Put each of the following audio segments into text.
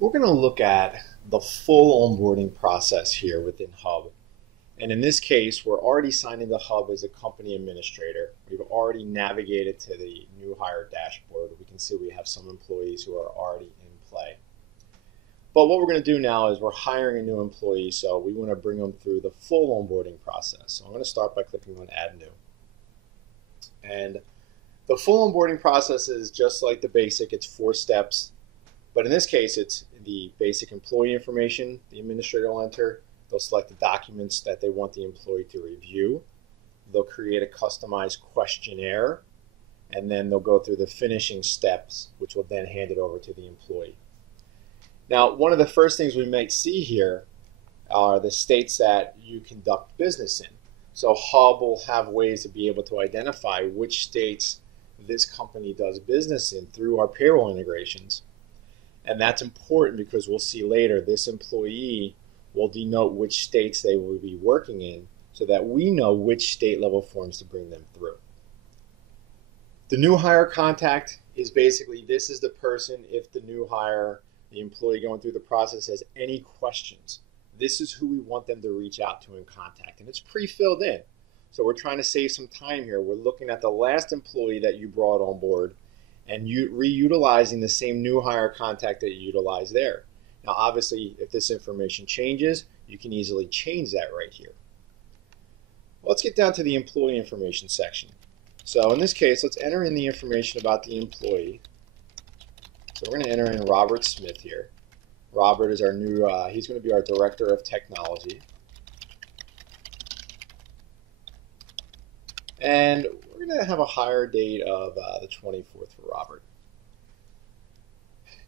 We're going to look at the full onboarding process here within Hub. And in this case, we're already signed into Hub as a company administrator. We've already navigated to the new hire dashboard. We can see we have some employees who are already in play. But what we're going to do now is we're hiring a new employee, so we want to bring them through the full onboarding process. So I'm going to start by clicking on Add New. And the full onboarding process is just like the basic. It's 4 steps. But in this case, it's the basic employee information the administrator will enter. They'll select the documents that they want the employee to review. They'll create a customized questionnaire, and then they'll go through the finishing steps, which will then hand it over to the employee. Now, one of the first things we might see here are the states that you conduct business in. So Hub will have ways to be able to identify which states this company does business in through our payroll integrations. And that's important because we'll see later this employee will denote which states they will be working in so that we know which state level forms to bring them through. The new hire contact is basically, this is the person, if the new hire, the employee going through the process has any questions, this is who we want them to reach out to and contact. And it's pre-filled in. So we're trying to save some time here. We're looking at the last employee that you brought on board and reutilizing the same new hire contact that you utilized there. Now, obviously, if this information changes, you can easily change that right here. Well, let's get down to the employee information section. So in this case, let's enter in the information about the employee. So we're going to enter in Robert Smith here. Robert is our new, he's going to be our Director of Technology. And we're going to have a hire date of the 24th for Robert.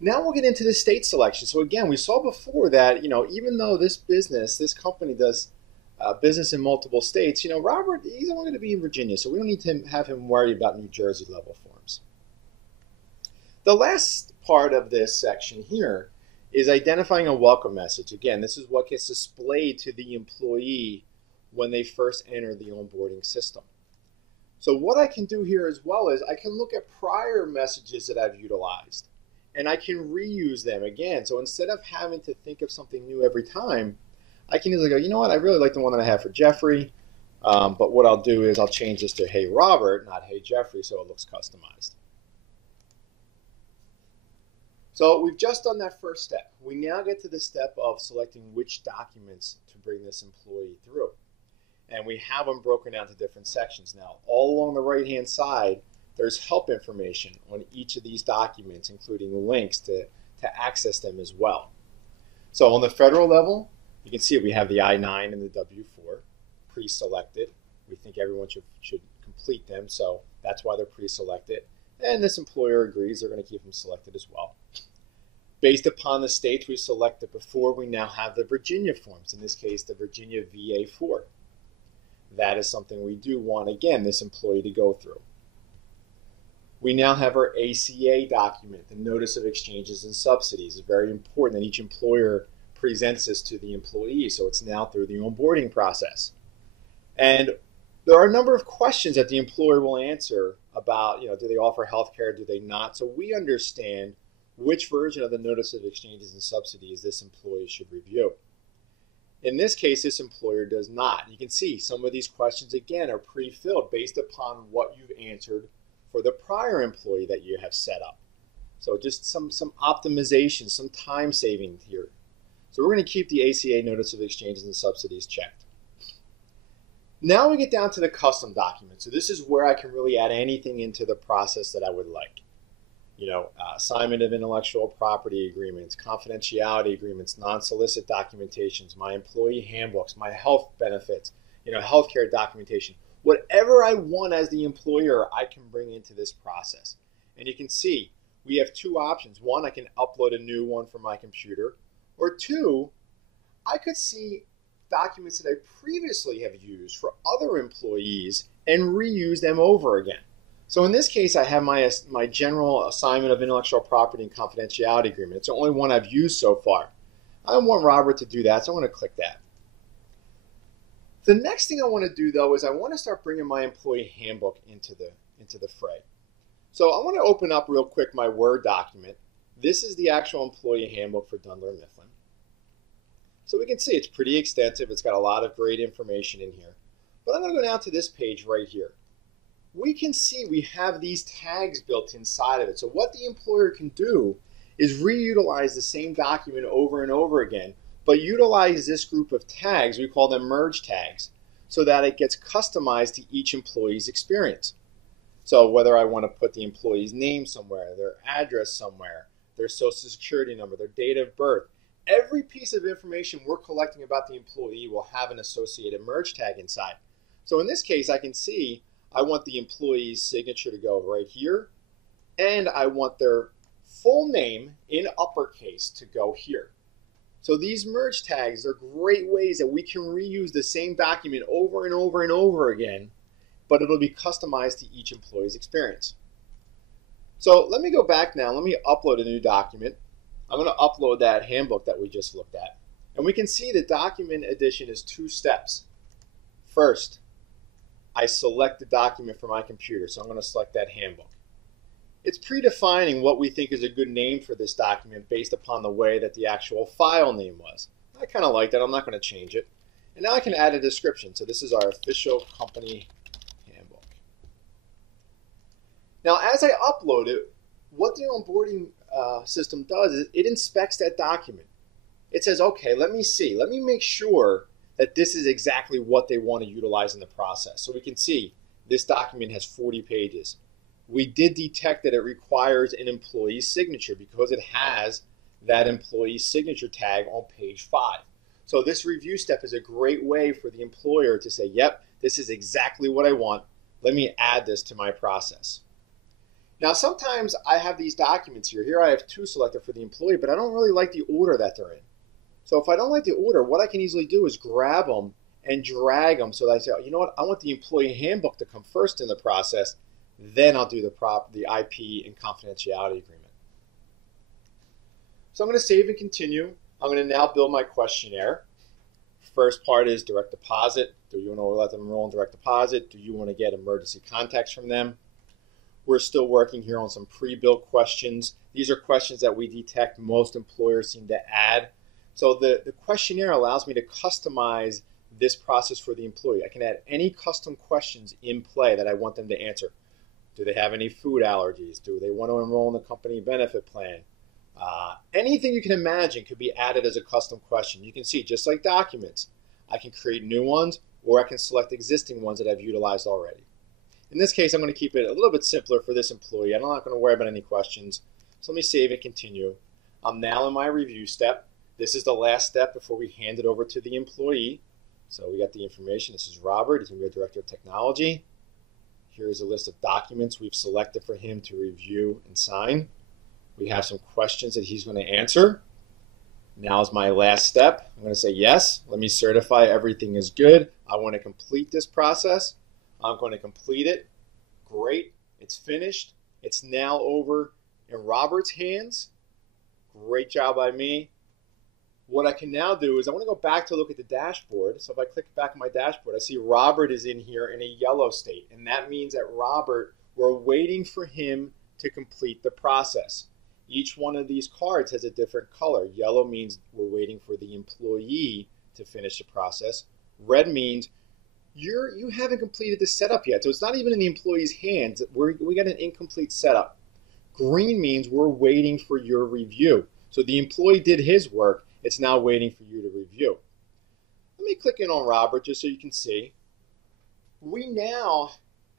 Now we'll get into the state selection. So again, we saw before that, even though this company does business in multiple states, Robert, he's only going to be in Virginia, so we don't need to have him worry about New Jersey level forms. The last part of this section here is identifying a welcome message. Again, this is what gets displayed to the employee when they first enter the onboarding system. So what I can do here as well is I can look at prior messages that I've utilized and I can reuse them again. So instead of having to think of something new every time, I can easily go, you know what, I really like the one that I have for Jeffrey, but what I'll do is I'll change this to Hey Robert, not Hey Jeffrey, so it looks customized. So we've just done that first step. We now get to the step of selecting which documents to bring this employee through. And we have them broken down to different sections now. All along the right-hand side, there's help information on each of these documents, including links to access them as well. So on the federal level, you can see we have the I-9 and the W-4 pre-selected. We think everyone should complete them, so that's why they're pre-selected. And this employer agrees they're going to keep them selected as well. Based upon the states we selected before, we now have the Virginia forms, in this case, the Virginia VA-4. That is something we do want, again, this employee to go through. We now have our ACA document, the Notice of Exchanges and Subsidies. It's very important that each employer presents this to the employee, so it's now through the onboarding process. And there are a number of questions that the employer will answer about, do they offer health care, do they not? So we understand which version of the Notice of Exchanges and Subsidies this employee should review. In this case, this employer does not. You can see some of these questions, again, are pre-filled based upon what you've answered for the prior employee that you have set up. So just some optimization, some time saving here. So we're going to keep the ACA Notice of Exchanges and Subsidies checked. Now we get down to the custom document. So this is where I can really add anything into the process that I would like. Assignment of intellectual property agreements, confidentiality agreements, non-solicit documentations, my employee handbooks, my health benefits, healthcare documentation. Whatever I want as the employer, I can bring into this process. And you can see we have 2 options. One, I can upload a new one from my computer. Or 2, I could see documents that I previously have used for other employees and reuse them over again. So in this case, I have my general assignment of intellectual property and confidentiality agreement. It's the only one I've used so far. I don't want Robert to do that, so I'm going to click that. The next thing I want to do, though, is I want to start bringing my employee handbook into the fray. So I want to open up real quick my Word document. This is the actual employee handbook for Dunder Mifflin. So we can see it's pretty extensive. It's got a lot of great information in here. But I'm going to go down to this page right here. We can see we have these tags built inside of it. So what the employer can do is reutilize the same document over and over again, but utilize this group of tags, we call them merge tags, so that it gets customized to each employee's experience. So whether I want to put the employee's name somewhere, their address somewhere, their social security number, their date of birth, every piece of information we're collecting about the employee will have an associated merge tag inside. So in this case, I can see I want the employee's signature to go right here, and I want their full name in uppercase to go here. So these merge tags are great ways that we can reuse the same document over and over and over again, but it'll be customized to each employee's experience. So let me go back now. Let me upload a new document. I'm going to upload that handbook that we just looked at. And we can see the document addition is 2 steps. First, I select the document from my computer. So I'm going to select that handbook. It's predefining what we think is a good name for this document based upon the way that the actual file name was. I kind of like that. I'm not going to change it. And now I can add a description. So this is our official company handbook. Now as I upload it, what the onboarding system does is it inspects that document. It says, okay, let me see. Let me make sure that this is exactly what they want to utilize in the process. So we can see this document has 40 pages. We did detect that it requires an employee's signature because it has that employee's signature tag on page 5. So this review step is a great way for the employer to say, yep, this is exactly what I want. Let me add this to my process. Now sometimes I have these documents here. Here I have 2 selected for the employee, but I don't really like the order that they're in. So if I don't like the order, what I can easily do is grab them and drag them so that I say, oh, you know what, I want the employee handbook to come first in the process, then I'll do the IP and confidentiality agreement. So I'm going to save and continue. I'm going to now build my questionnaire. First part is direct deposit. Do you want to let them enroll in direct deposit? Do you want to get emergency contacts from them? We're still working here on some pre-built questions. These are questions that we detect most employers seem to add. So the questionnaire allows me to customize this process for the employee. I can add any custom questions in play that I want them to answer. Do they have any food allergies? Do they want to enroll in the company benefit plan? Anything you can imagine could be added as a custom question. You can see, just like documents, I can create new ones or I can select existing ones that I've utilized already. In this case, I'm going to keep it a little bit simpler for this employee. I'm not going to worry about any questions. So let me save and continue. I'm now in my review step. This is the last step before we hand it over to the employee. So we got the information. This is Robert. He's going to be our Director of Technology. Here's a list of documents we've selected for him to review and sign. We have some questions that he's going to answer. Now is my last step. I'm going to say yes. Let me certify everything is good. I want to complete this process. I'm going to complete it. Great. It's finished. It's now over in Robert's hands. Great job by me. What I can now do is I want to go back to look at the dashboard. So if I click back on my dashboard, I see Robert is in here in a yellow state. And that means that Robert, we're waiting for him to complete the process. Each one of these cards has a different color. Yellow means we're waiting for the employee to finish the process. Red means you haven't completed the setup yet. So it's not even in the employee's hands. We got an incomplete setup. Green means we're waiting for your review. So the employee did his work. It's now waiting for you to review. Let me click in on Robert just so you can see. We now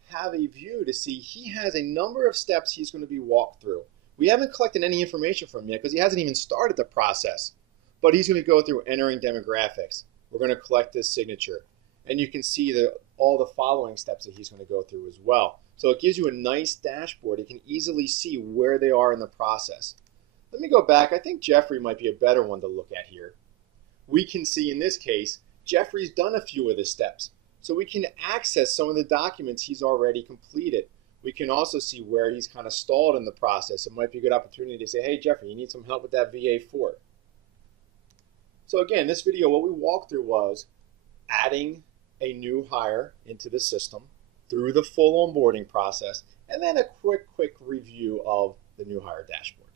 have a view to see he has a number of steps he's going to be walked through. We haven't collected any information from him yet because he hasn't even started the process. But he's going to go through entering demographics. We're going to collect his signature. And you can see all the following steps that he's going to go through as well. So it gives you a nice dashboard. You can easily see where they are in the process. Let me go back. I think Jeffrey might be a better one to look at here. We can see in this case, Jeffrey's done a few of the steps. So we can access some of the documents he's already completed. We can also see where he's kind of stalled in the process. It might be a good opportunity to say, hey, Jeffrey, you need some help with that VA Fort. So again, this video, what we walked through was adding a new hire into the system through the full onboarding process, and then a quick review of the new hire dashboard.